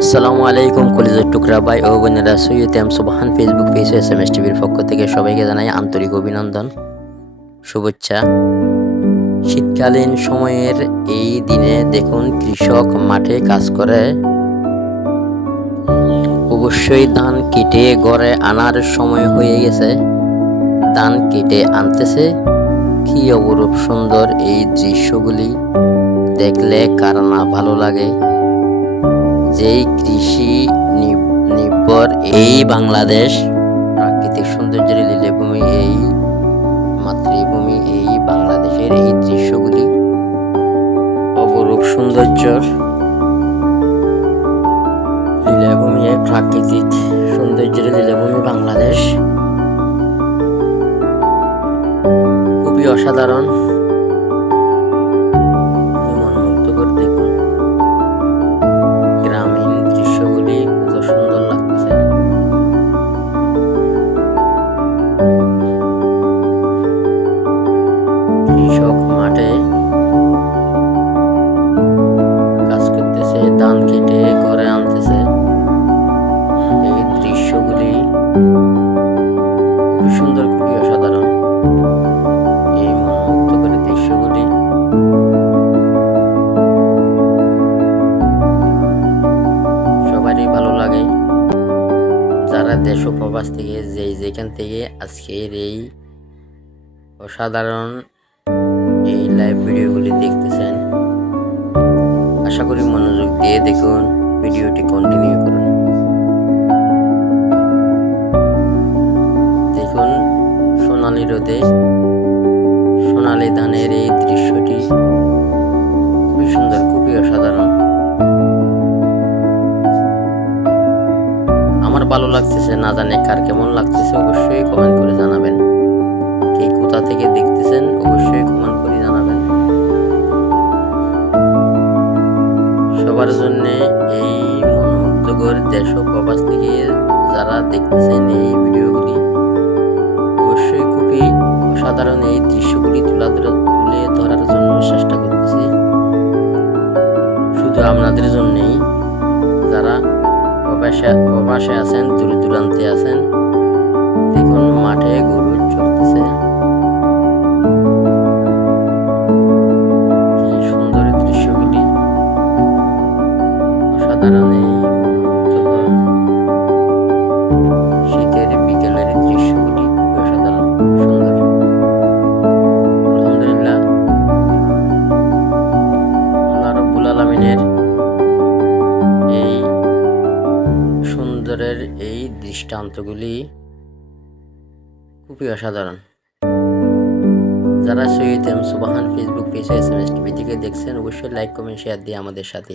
আসসালামু আলাইকুম কলিজার টুকরা ভাই ও বোনেরা, সৈয়দ এম সুবহান ফেসবুক পেজ ও SMS টিভির পক্ষ থেকে সবাইকে জানাই আন্তরিক অভিনন্দন, শুভেচ্ছা। শীতকালীন সময়ের এই দিনে দেখুন কৃষক মাঠে কাজ করে, অবশ্যই ধান কেটে ঘরে আনার সময় হয়ে গেছে। ধান কেটে আনতেছে, কি অপরূপ সুন্দর এই দৃশ্যগুলি দেখলে কার না ভালো লাগে। যেই কৃষি নির্ভর এই বাংলাদেশ, প্রাকৃতিক সৌন্দর্যের লীলাভূমি এই মাতৃভূমি এই বাংলাদেশের এই দৃশ্যগুলি অপরূপ সৌন্দর্যের লীলাভূমি, এই প্রাকৃতিক সৌন্দর্যের লীলাভূমি বাংলাদেশ খুবই অসাধারণ, মনোমুগ্ধকর। দেখুন গ্রামীণ দৃশ্যগুলি কত সুন্দর লাগতেছে। কৃষক মাঠে কাজ করতেছে, ধান কেটে ঘরে আনতেছে। এই দৃশ্যগুলি খুবই সুন্দর, খুবই অসাধারণ। এই মনোমুগ্ধকর দৃশ্যগুলি সবারই ভালো লাগে। যারা দেশ ও প্রবাস থেকে যেখান থেকে আজকের এই অসাধারণ এই লাইভ ভিডিওগুলি দেখতেছেন, আশা করি মনোযোগ দিয়ে দেখুন, ভিডিওটি কন্টিনিউ করুন। দেখুন সোনালী রোদে সোনালী ধানের এই দৃশ্যটি খুবই সুন্দর, খুবই অসাধারণ। আমার ভালো লাগতেছে, না জানে কার কেমন লাগতেছে অবশ্যই কমেন্ট করে জানাবেন। কে কোথা থেকে দেখতেছেন অবশ্যই কমেন্ট করে জানাবেন। সবার জন্য এই মনোমুগ্ধকর দেশ ও প্রবাস থেকে যারা দেখতেছেন এই ভিডিওগুলি, অবশ্যই খুবই অসাধারণ এই দৃশ্যগুলি তুলে ধরার জন্য চেষ্টা করতেছি, শুধু আপনাদের জন্যই। যারা প্রবাসে আছেন, দূর দূরান্তে আছেন, দেখুন মাঠে গরু চলতেছে, কি সুন্দর দৃশ্যগুলি, অসাধারণ এই মনোমুগ্ধকর শীতের বিকেলের দৃশ্যগুলি খুবই অসাধারণ, খুব সুন্দর। আলহামদুলিল্লাহ, আল্লাহ রাব্বুল আলামিনের এই সুন্দরের এই দৃষ্টান্তগুলি খুবই অসাধারণ। যারা সৈয়দ এম সুবহান ফেসবুক পেজ SMS টিভি থেকে দেখছেন, অবশ্যই লাইক কমেন্ট শেয়ার দিয়ে আমাদের সাথে